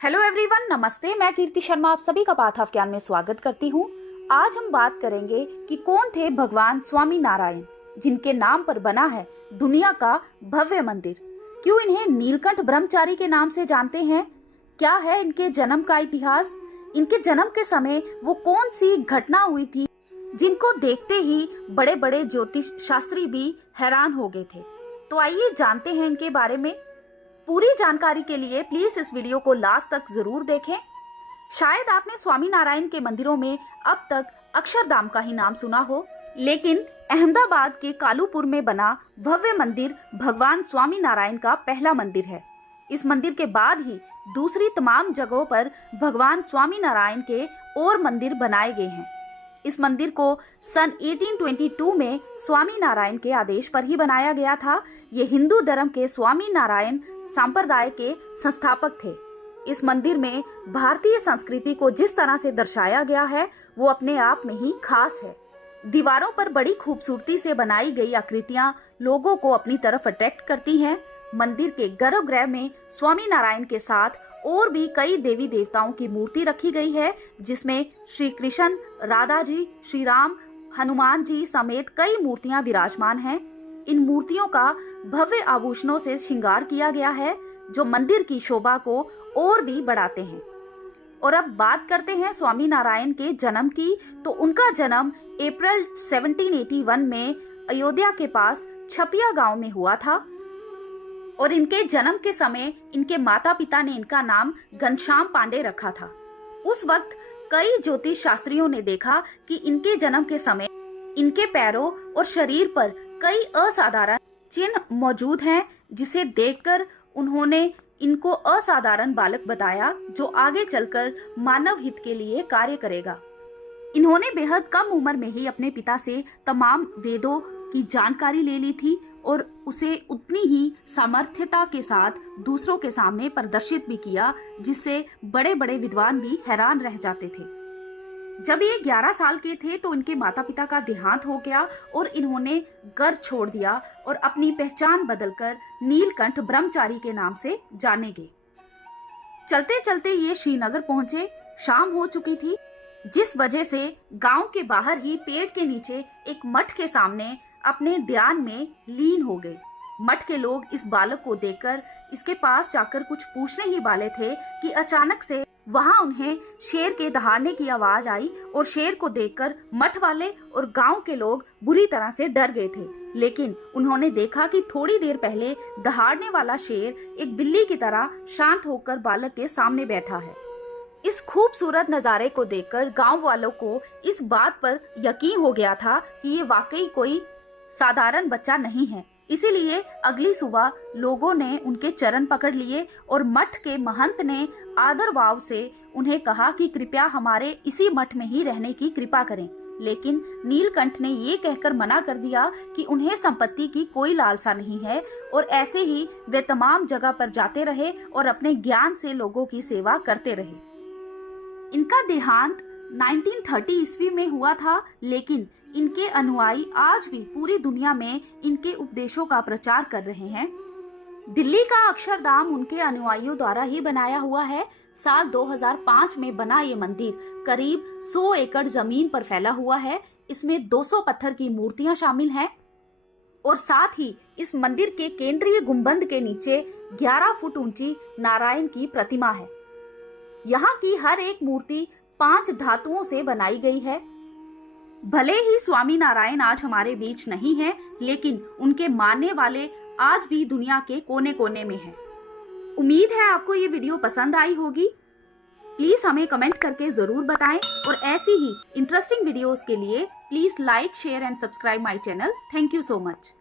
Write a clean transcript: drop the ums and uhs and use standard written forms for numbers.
Hello everyone, नमस्ते। मैं कीर्ति शर्मा आप सभी का पाथ ऑफ ज्ञान में स्वागत करती हूँ। आज हम बात करेंगे कि कौन थे भगवान स्वामी नारायण, जिनके नाम पर बना है दुनिया का भव्य मंदिर। क्यों इन्हें नीलकंठ ब्रह्मचारी के नाम से जानते हैं? क्या है इनके जन्म का इतिहास? इनके जन्म के समय वो कौन सी घटना हुई थी जिनको देखते ही बड़े बड़े ज्योतिष शास्त्री भी हैरान हो गए थे? तो आइए जानते हैं इनके बारे में। पूरी जानकारी के लिए प्लीज इस वीडियो को लास्ट तक जरूर देखें। शायद आपने स्वामी नारायण के मंदिरों में अब तक अक्षरधाम का ही नाम सुना हो, लेकिन अहमदाबाद के कालूपुर में बना भव्य मंदिर भगवान स्वामी नारायण का पहला मंदिर है। इस मंदिर के बाद ही दूसरी तमाम जगहों पर भगवान स्वामी नारायण के और मंदिर बनाए गए हैं। इस मंदिर को सन 1822 में स्वामी नारायण के आदेश पर ही बनाया गया था। ये हिंदू धर्म के स्वामी नारायण संप्रदाय के संस्थापक थे। इस मंदिर में भारतीय संस्कृति को जिस तरह से दर्शाया गया है वो अपने आप में ही खास है। दीवारों पर बड़ी खूबसूरती से बनाई गई आकृतियां लोगों को अपनी तरफ अट्रैक्ट करती हैं। मंदिर के गर्भगृह में स्वामी नारायण के साथ और भी कई देवी देवताओं की मूर्ति रखी गई है, जिसमें श्री कृष्ण, राधा जी, श्री राम, हनुमान जी समेत कई मूर्तियां विराजमान हैं। इन मूर्तियों का भव्य आभूषणों से श्रृंगार किया गया है, जो मंदिर की शोभा को और भी बढ़ाते हैं। और अब बात करते हैं स्वामी नारायण के जन्म की। तो उनका जन्म अप्रैल 1781 में अयोध्या के पास छपिया गांव में हुआ था। और इनके जन्म के समय इनके माता पिता ने इनका नाम घनश्याम पांडे रखा था। उस वक्त कई ज्योतिष शास्त्रियों ने देखा कि इनके जन्म के समय इनके पैरों और शरीर पर कई असाधारण चिन्ह मौजूद हैं, जिसे देखकर उन्होंने इनको असाधारण बालक बताया, जो आगे चलकर मानव हित के लिए कार्य करेगा। इन्होंने बेहद कम उम्र में ही अपने पिता से तमाम वेदों की जानकारी ले ली थी और उसे उतनी ही सामर्थ्यता के साथ दूसरों के सामने प्रदर्शित भी किया, जिससे बड़े बड़े विद्वान भी हैरान रह जाते थे। जब ये 11 साल के थे तो इनके माता पिता का देहांत हो गया और इन्होंने घर छोड़ दिया और अपनी पहचान बदलकर नीलकंठ ब्रह्मचारी के नाम से जाने गए। चलते चलते ये श्रीनगर पहुंचे। शाम हो चुकी थी, जिस वजह से गांव के बाहर ही पेड़ के नीचे एक मठ के सामने अपने ध्यान में लीन हो गए। मठ के लोग इस बालक को देखकर इसके पास जाकर कुछ पूछने ही वाले थे कि अचानक से वहां उन्हें शेर के दहाड़ने की आवाज आई और शेर को देखकर मठ वाले और गांव के लोग बुरी तरह से डर गए थे। लेकिन उन्होंने देखा कि थोड़ी देर पहले दहाड़ने वाला शेर एक बिल्ली की तरह शांत होकर बालक के सामने बैठा है। इस खूबसूरत नजारे को देखकर गांव वालों को इस बात पर यकीन हो गया था कि ये वाकई कोई साधारण बच्चा नहीं है। इसीलिए अगली सुबह लोगों ने उनके चरण पकड़ लिए और मठ के महंत ने आदर भाव से उन्हें कहा कि कृपया हमारे इसी मठ में ही रहने की कृपा करें। लेकिन नीलकंठ ने ये कहकर मना कर दिया कि उन्हें संपत्ति की कोई लालसा नहीं है, और ऐसे ही वे तमाम जगह पर जाते रहे और अपने ज्ञान से लोगों की सेवा करते रहे। इनका देहांत 1930 ईस्वी में हुआ था, लेकिन इनके अनुयायी आज भी पूरी दुनिया में इनके उपदेशों का प्रचार कर रहे हैं। दिल्ली का अक्षरधाम उनके अनुयायियों द्वारा ही बनाया हुआ है। साल 2005 में बना ये मंदिर करीब 100 एकड़ जमीन पर फैला हुआ है। इसमें 200 पत्थर की मूर्तियां शामिल हैं और साथ ही इस मंदिर के केंद्रीय गुंबद के नीचे 11 फुट ऊंची नारायण की प्रतिमा है। यहाँ की हर एक मूर्ति 5 धातुओं से बनाई गई है। भले ही स्वामी नारायण आज हमारे बीच नहीं है, लेकिन उनके मानने वाले आज भी दुनिया के कोने कोने में हैं। उम्मीद है आपको ये वीडियो पसंद आई होगी। प्लीज हमें कमेंट करके जरूर बताएं और ऐसी ही इंटरेस्टिंग वीडियोस के लिए please like, share and subscribe my channel. Thank you so much.